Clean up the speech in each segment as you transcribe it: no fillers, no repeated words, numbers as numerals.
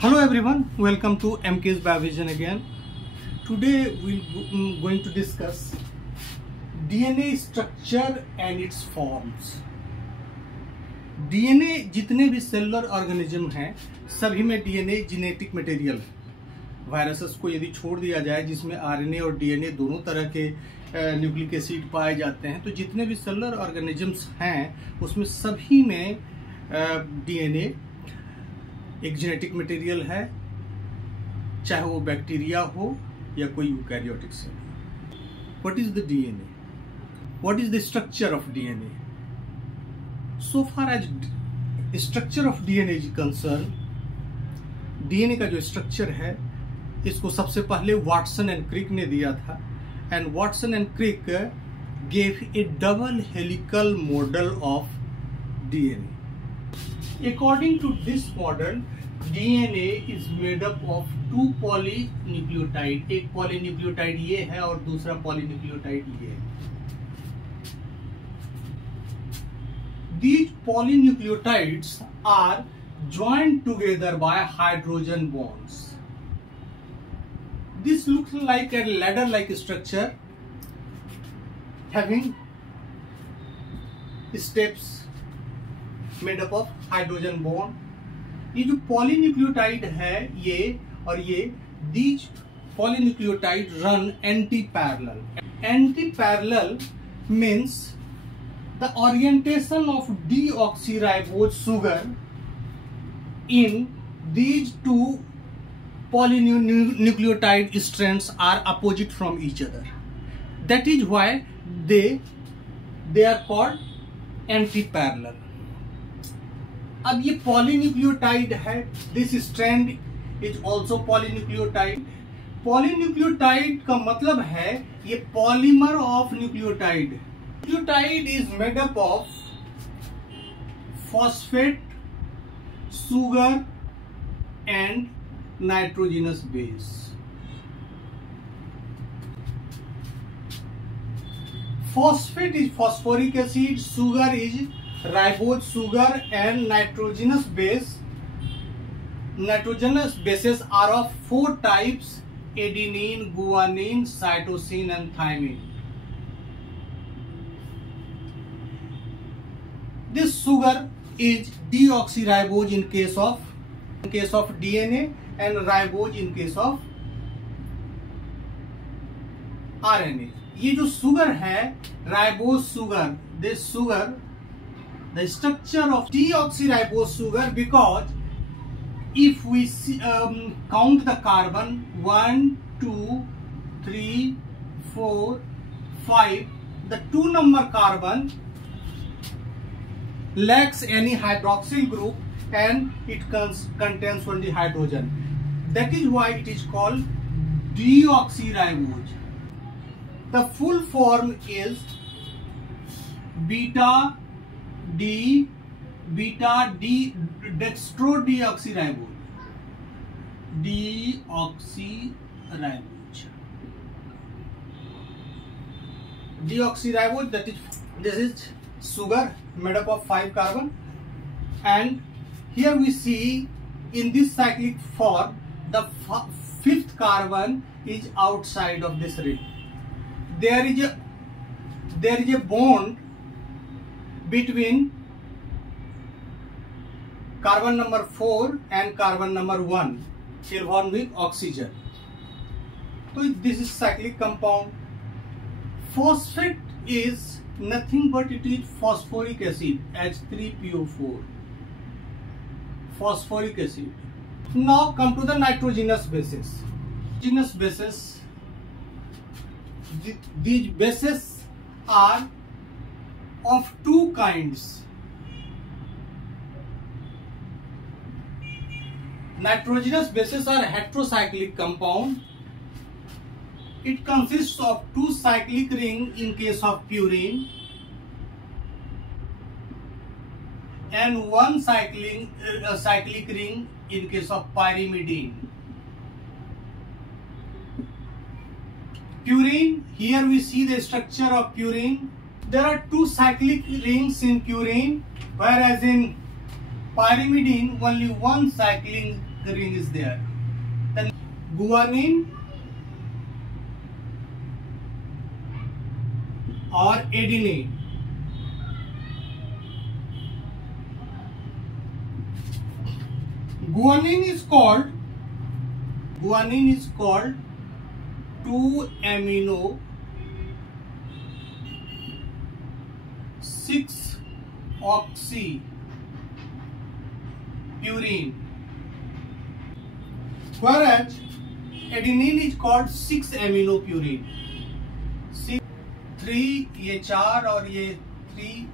Hello everyone, welcome to MK's Biovision again. Today we're going to discuss DNA structure and its forms. DNA जितने भी cellular organism हैं सभी में DNA genetic material है। Viruses को यदि छोड़ दिया जाए जिसमें आरएनए और डीएनए दोनों तरह के न्यूक्लिक एसिड पाए जाते हैं, तो जितने भी सेलुलर ऑर्गेनिजम्स हैं उसमें सभी में डीएनए एक जेनेटिक मटेरियल है, चाहे वो बैक्टीरिया हो या कोई eukaryotic cell. What is the DNA? What is the structure of DNA? So far as structure of DNA is concern, DNA का जो स्ट्रक्चर है इसको सबसे पहले वाटसन एंड क्रिक ने दिया था, and Watson and Crick gave a double helical model of DNA. According to this model, DNA is made up of two polynucleotide. एक polynucleotide ये है और दूसरा polynucleotide ये है. These polynucleotides are joined together by hydrogen bonds. This looks like a ladder-like structure having steps made up of hydrogen bond. ये जो polynucleotide है ये और ये, these polynucleotide run anti parallel. Anti parallel means the orientation of deoxyribose sugar in these two polynucleotide strands are opposite from each other. That is why they are called anti-parallel. अब ये polynucleotide है, this strand is also polynucleotide. Polynucleotide का मतलब है ये polymer of nucleotide. Nucleotide is made up of phosphate, sugar and nitrogenous base. Phosphate is phosphoric acid, sugar is ribose sugar, and nitrogenous bases are of four types: adenine, guanine, cytosine and thymine. This sugar is deoxyribose in case of DNA and ribose in case of RNA. ये जो sugar है ribose sugar, this sugar, the structure of deoxyribose sugar, because if we count the carbon 1, 2, 3, 4, 5, the 2 number carbon lacks any hydroxyl group and it contains only hydrogen. That is why it is called deoxyribose. The full form is beta D dextrodeoxyribose. Deoxyribose, this is sugar made up of 5 carbon, and here we see in this cyclic form the 5th carbon is outside of this ring. There is a bond between carbon number 4 and carbon number 1, carbon with oxygen. So this is cyclic compound. Phosphate is nothing but it is phosphoric acid, H3PO4, phosphoric acid. Now come to the nitrogenous bases. Nitrogenous bases, these bases are of two kinds. Nitrogenous bases are heterocyclic compound. It consists of 2 cyclic rings in case of purine and 1 cyclic ring in case of pyrimidine. Purine, here we see the structure of purine. There are 2 cyclic rings in purine, whereas in pyrimidine, only one cycling ring is there. Then guanine or adenine. Guanine is called 2-amino 6-oxypurine, whereas adenine is called 6-amino purine. 3 ये 4 और ये 3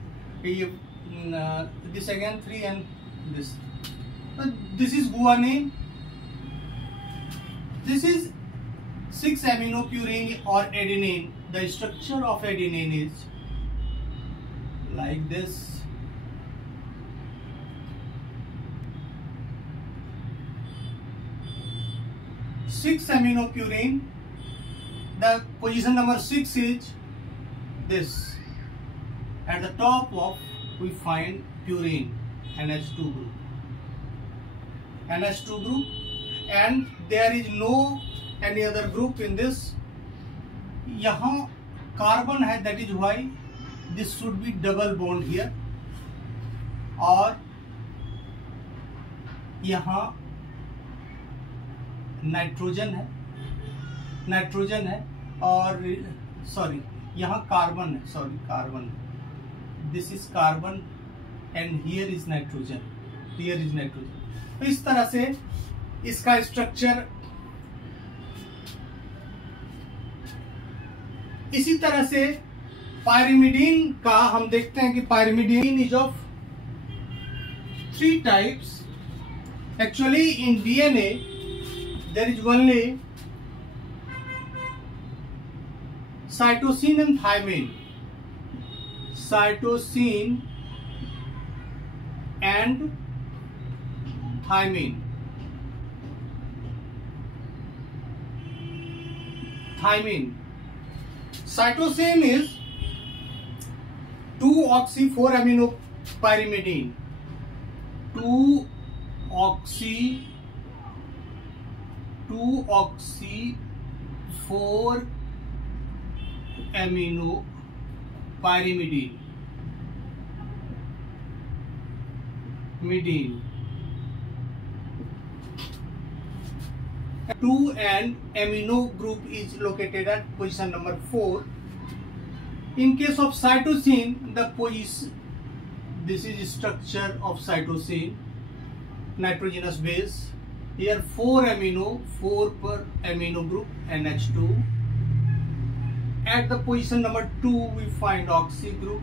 ये this again 3 and this. This is guanine. This is 6-amino purine or adenine. The structure of adenine is like this. 6-amino purine. The position number 6 is this. At the top of we find purine, NH2 group. NH2 group, and there is no any other group in this. यहाँ carbon है, that is why this should be double bond here. और यहाँ nitrogen है और sorry यहाँ carbon है, carbon. This is carbon and here is nitrogen, तो इस तरह से इसका स्ट्रक्चर. इसी तरह से पायरिमिडीन का हम देखते हैं कि pyrimidine is of 3 types. Actually in DNA there is only cytosine and thymine. Cytosine and thymine. Cytosine is 2-oxy-4-amino pyrimidine. 2-oxy-4-amino pyrimidine. 2 and amino group is located at position number 4. In case of cytosine, the position, this is structure of cytosine, nitrogenous base. Here 4 per amino group, NH2. At the position number 2 we find oxy group,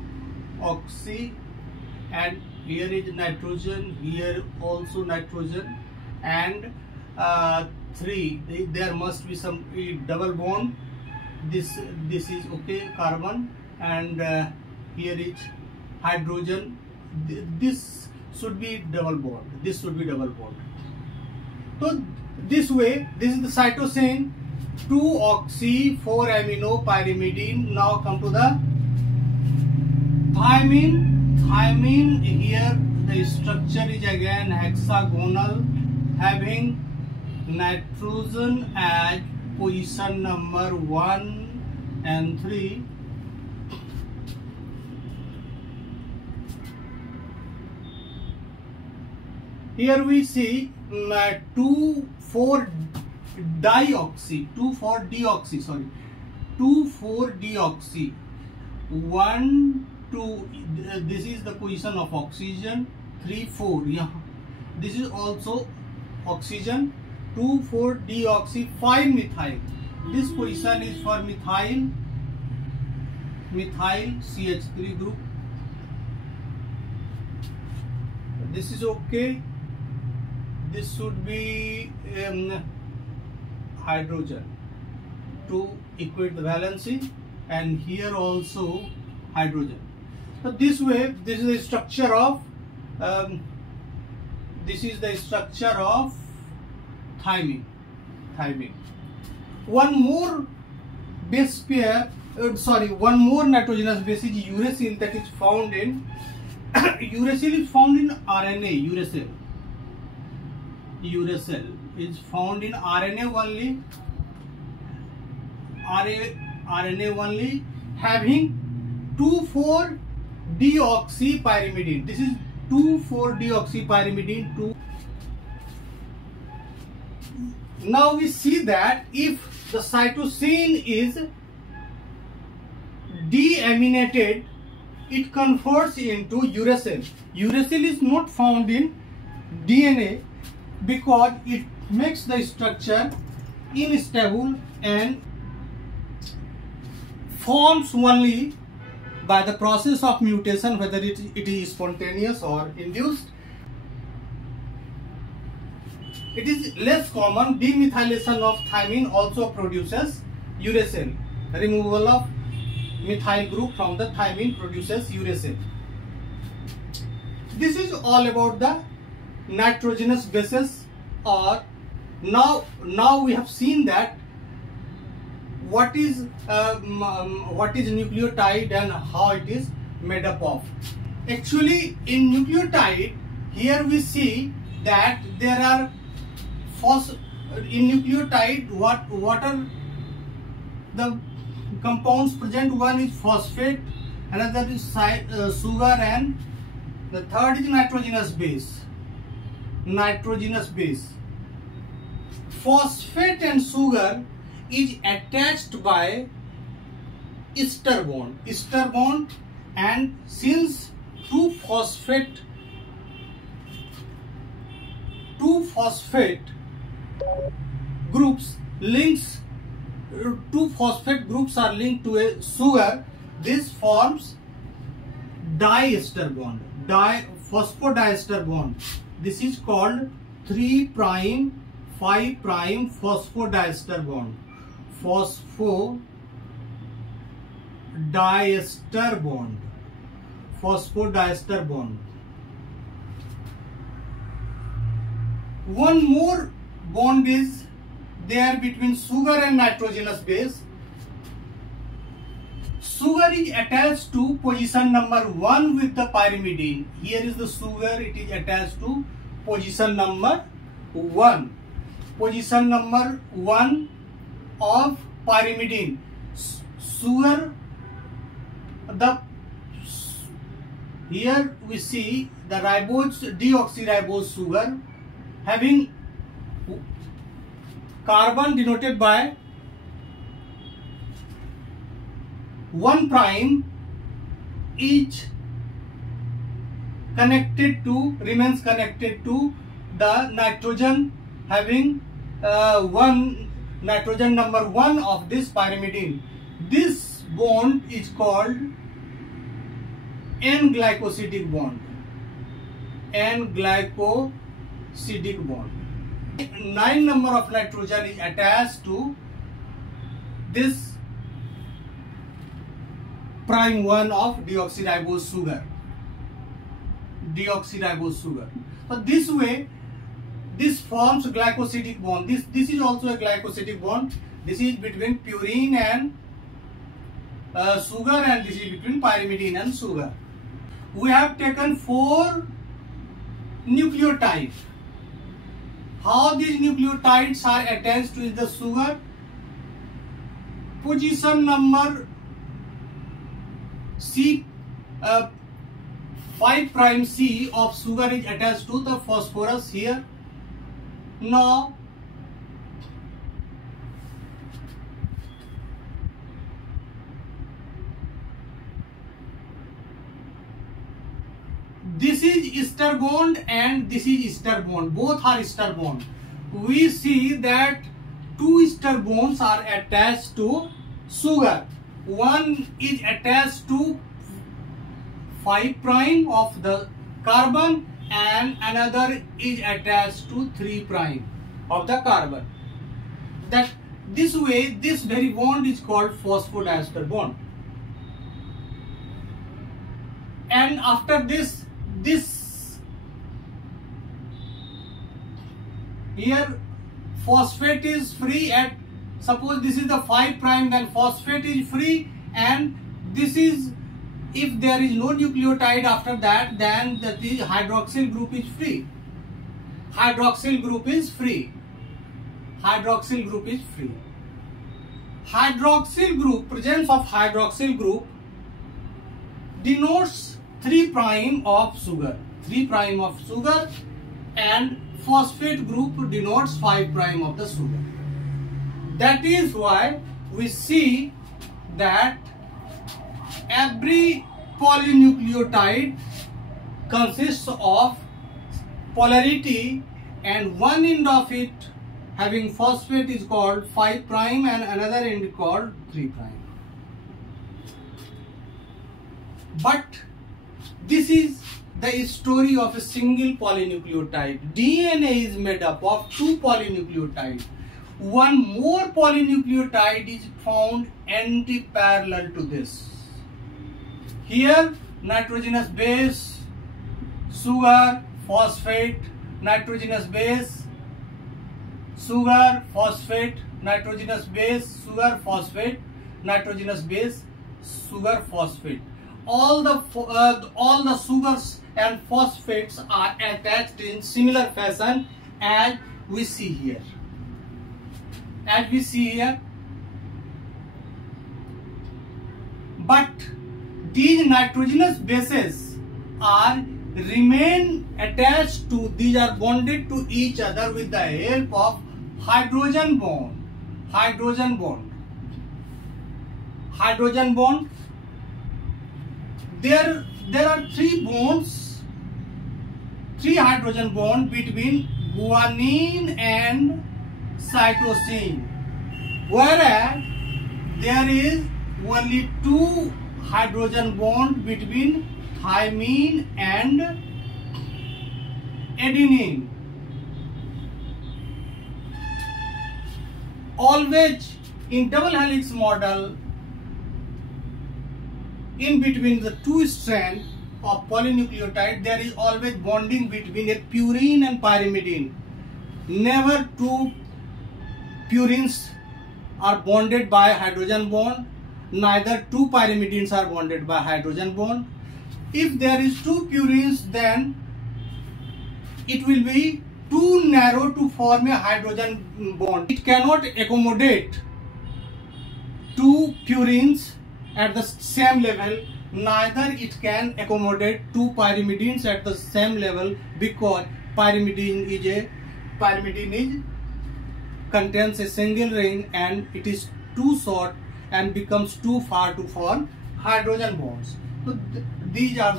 and here is nitrogen, here also nitrogen, and 3 there must be some double bond. This is okay, carbon, and here is hydrogen. This should be double bond. So this way, this is the cytosine, 2-oxy-4-amino pyrimidine. Now come to the thymine. Here the structure is again hexagonal, having nitrogen at position number 1 and 3. Here we see 2,4-deoxy. 1, 2. This is the position of oxygen. 3, 4. Yeah. This is also oxygen. 2,4-deoxy 5-methyl. This position is for methyl CH3 group. This is okay. This should be hydrogen to equate the valency, and here also hydrogen. So this way, this is the structure of thymine. One more base pair, one more nitrogenous base is uracil, that is found in Uracil is found in RNA. Uracil is found in RNA only. RNA only, having 2,4-deoxypyrimidine. This is 2,4-deoxypyrimidine. Now we see that if the cytosine is deaminated, it converts into uracil. Uracil is not found in DNA because it makes the structure unstable and forms only by the process of mutation, whether it is spontaneous or induced. It is less common. Demethylation of thymine also produces uracil. Removal of methyl group from the thymine produces uracil. This is all about the nitrogenous bases. Or now we have seen that what is nucleotide and how it is made up of. Actually, in nucleotide, here we see that there are in nucleotide what are the compounds present. One is phosphate, another is sugar, and the third is nitrogenous base. Phosphate and sugar is attached by ester bond, and since two phosphate groups are linked to a sugar, this forms diester bond, phosphodiester bond. This is called 3'5' phosphodiester bond. Phosphodiester bond. One more bond is there between sugar and nitrogenous base. Sugar is attached to position number 1 with the pyrimidine. Here is the sugar, it is attached to position number 1. Position number 1 of pyrimidine. Sugar, here we see the deoxyribose sugar having carbon denoted by 1' each remains connected to the nitrogen, having nitrogen number 1 of this pyrimidine. This bond is called N-glycosidic bond. N-glycosidic bond. 9 number of nitrogen is attached to this prime 1 of deoxyribose sugar. So this way, this forms glycosidic bond. This is also a glycosidic bond. This is between purine and sugar, and this is between pyrimidine and sugar. We have taken 4 nucleotides. How these nucleotides are attached to the sugar? Position number C, 5'C of sugar is attached to the phosphorus here. Now this is ester bond and this is ester bond. Both are ester bond. We see that 2 ester bonds are attached to sugar. One is attached to 5' of the carbon and another is attached to 3' of the carbon. That this way, this very bond is called phosphodiester bond. And after this here phosphate is free at, suppose this is the 5', then phosphate is free, and this is If there is no nucleotide after that, then the hydroxyl group is free. Hydroxyl group is free. Hydroxyl group is free. Hydroxyl group, presence of hydroxyl group denotes 3' of sugar. 3' of sugar, and phosphate group denotes 5' of the sugar. That is why we see that every polynucleotide consists of polarity, and one end of it having phosphate is called 5' and another end called 3'. But this is the story of a single polynucleotide. DNA is made up of 2 polynucleotides. One more polynucleotide is found anti-parallel to this. Here nitrogenous base, sugar, phosphate, nitrogenous base, sugar, phosphate, nitrogenous base, sugar, phosphate, nitrogenous base, sugar, phosphate. All the sugars and phosphates are attached in similar fashion as we see here. But these nitrogenous bases remain attached to, these are bonded to each other with the help of hydrogen bond. There are 3 bonds, 3 hydrogen bonds between guanine and cytosine, whereas there is only 2 hydrogen bonds between thymine and adenine. Always in double helix model, in between the 2 strands of polynucleotide, there is always bonding between a purine and pyrimidine. Never 2 purines are bonded by hydrogen bond, neither 2 pyrimidines are bonded by hydrogen bond. If there is 2 purines, then it will be too narrow to form a hydrogen bond. It cannot accommodate 2 purines at the same level, neither it can accommodate 2 pyrimidines at the same level, because pyrimidine contains a single ring and it is too short and becomes too far to form hydrogen bonds. So these are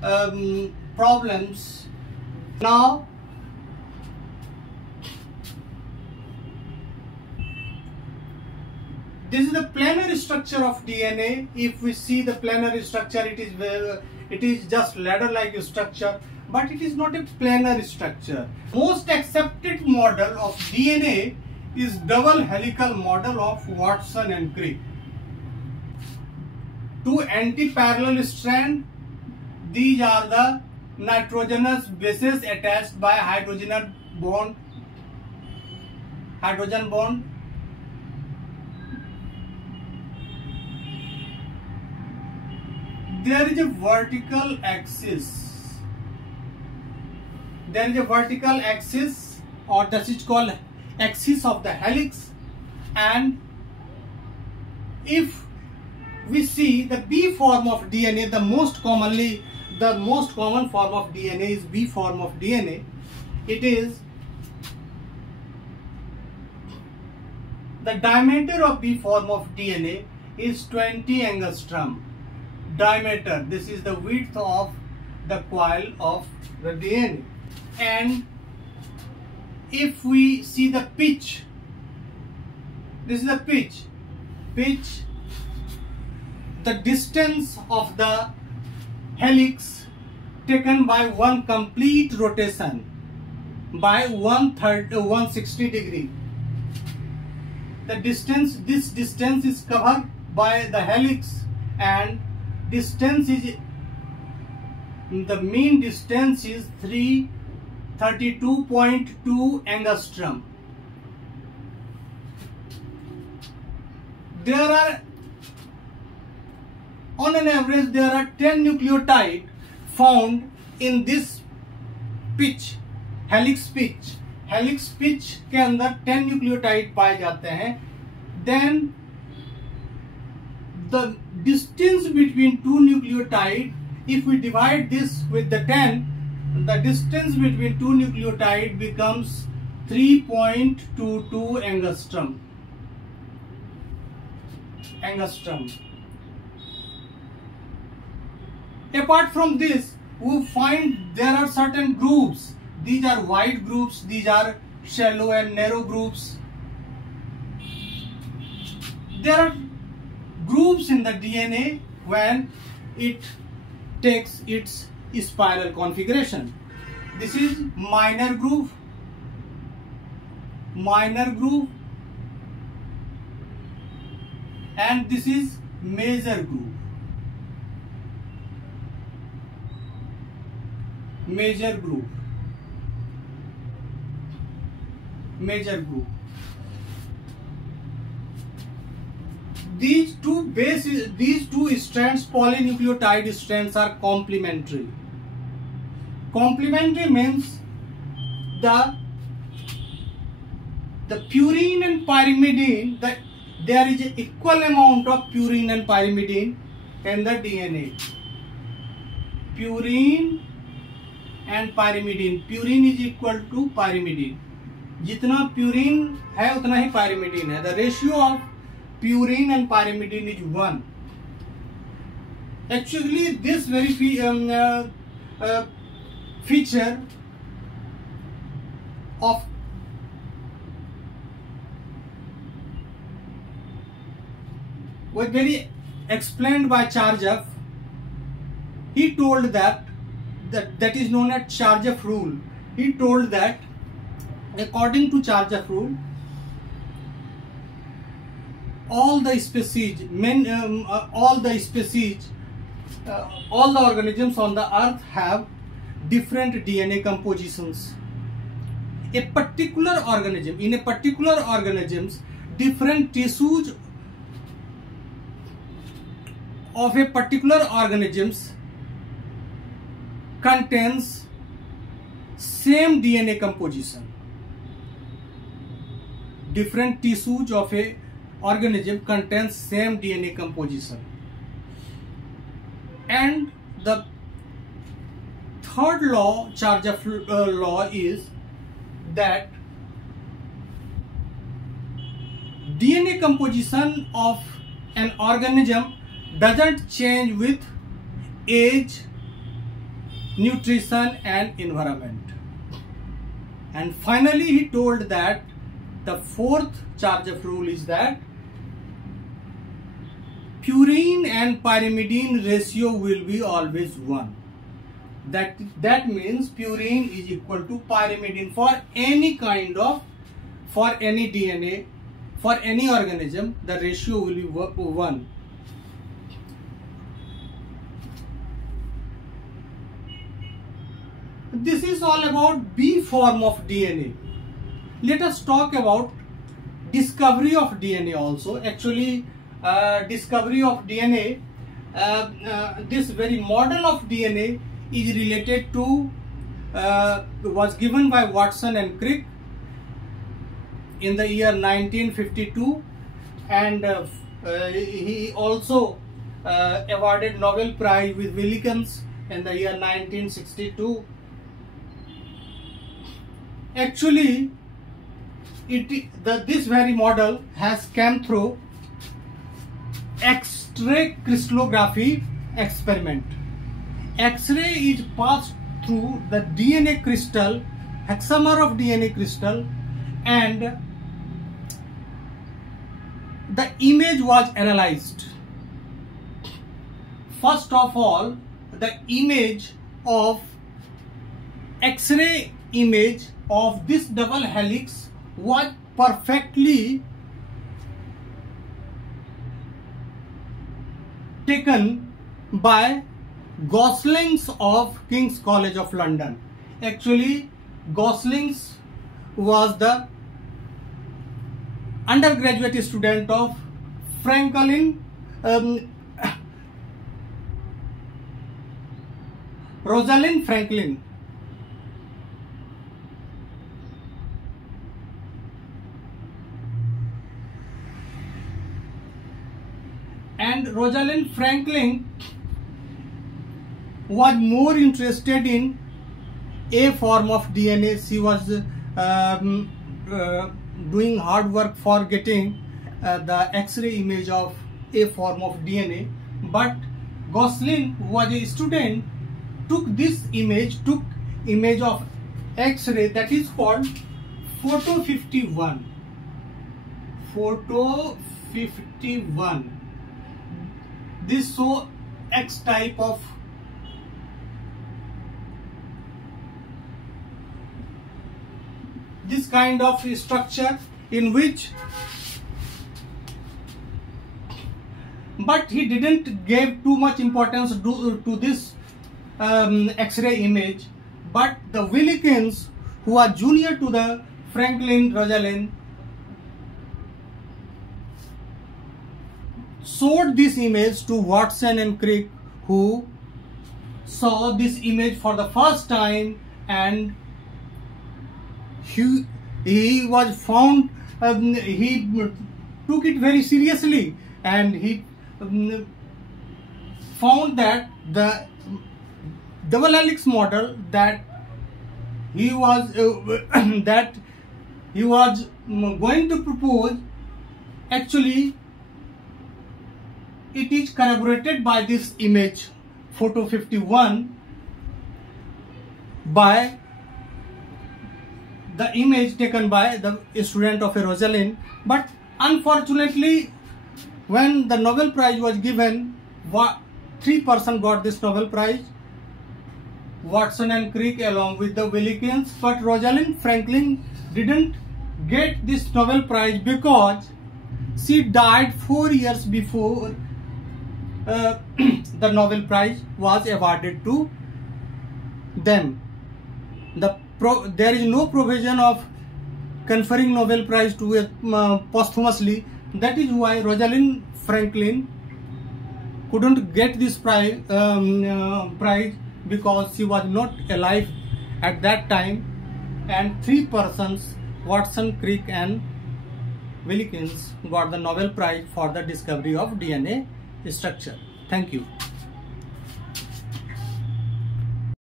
the problems. Now this is the planar structure of DNA. If we see the planar structure, it is just ladder-like structure, but it is not a planar structure. Most accepted model of DNA is double helical model of Watson and Crick. 2 anti-parallel strands. These are the nitrogenous bases attached by hydrogen bond. There is a vertical axis. Or that is called axis of the helix. And if we see the B form of DNA, the most common form of DNA is B form of DNA. It is the diameter of B form of DNA is 20 angstrom. Diameter, this is the width of the coil of the DNA. And if we see the pitch, this is the pitch, the distance of the helix taken by one complete rotation by 160 degree. The distance, this distance is covered by the helix, and distance is, the mean distance is 32.2 angstrom. There are on an average there are 10 nucleotide found in this pitch, helix pitch के अंदर 10 nucleotide पाए जाते हैं. Then the distance between 2 nucleotide, if we divide this with the 10, the distance between 2 nucleotide becomes 3.22 angstrom. Apart from this, we find there are certain groups. These are wide groups, these are shallow and narrow groups. There are groups in the DNA when it takes its spiral configuration. This is minor groove, and this is major groove. These two strands, polynucleotide strands, are complementary. Complementary means the purine and pyrimidine, there is an equal amount of purine and pyrimidine in the DNA. Purine and pyrimidine. Purine is equal to pyrimidine. जितना purine है उतना ही pyrimidine है. The ratio of purine and pyrimidine is 1. Actually, this very feature of was very explained by Chargaff. He told that is known as Chargaff rule. He told that according to Chargaff rule, all the organisms on the earth have different DNA compositions. In a particular organisms, different tissues of a particular organisms contains same DNA composition. Different tissues of a organism contains same DNA composition. And the third law, Chargaff law, is that DNA composition of an organism doesn't change with age, nutrition and environment. And finally he told that the fourth Chargaff rule is that purine and pyrimidine ratio will be always 1. That means purine is equal to pyrimidine for any DNA, for any organism, the ratio will be 1. This is all about B form of DNA. Let us talk about discovery of DNA also. Actually, discovery of DNA, this very model of DNA is related to, was given by Watson and Crick in the year 1952, and he also awarded Nobel Prize with Wilkins in the year 1962. Actually, this very model has come through X-ray crystallography experiment. X-ray is passed through the DNA crystal, hexamer of DNA crystal, and the image was analyzed. First of all, the image of X-ray image of this double helix was perfectly taken by Goslings of King's College of London. Actually, Goslings was the undergraduate student of Franklin Rosalind Franklin. And Rosalind Franklin was more interested in a form of DNA. She was doing hard work for getting the X-ray image of a form of DNA. But Gosling, who was a student, took image of X-ray that is called photo 51. Photo 51. This show X type of this kind of structure in which, but he didn't give too much importance to this X-ray image. But the Wilkins, who are junior to the Rosalind, showed this image to Watson and Crick, who saw this image for the first time, and he was found, he took it very seriously, and he found that the double helix model that he was going to propose, actually it is corroborated by this image photo 51, by the image taken by the student of Rosalind. But unfortunately, when the Nobel Prize was given, 3 persons got this Nobel Prize: Watson and Crick along with the Wilkins. But Rosalind Franklin didn't get this Nobel Prize because she died 4 years before the Nobel Prize was awarded to them. There is no provision of conferring Nobel Prize to posthumously. That is why Rosalind Franklin couldn't get this prize because she was not alive at that time. And 3 persons, Watson, Crick and Wilkins, got the Nobel Prize for the discovery of DNA structure. Thank you.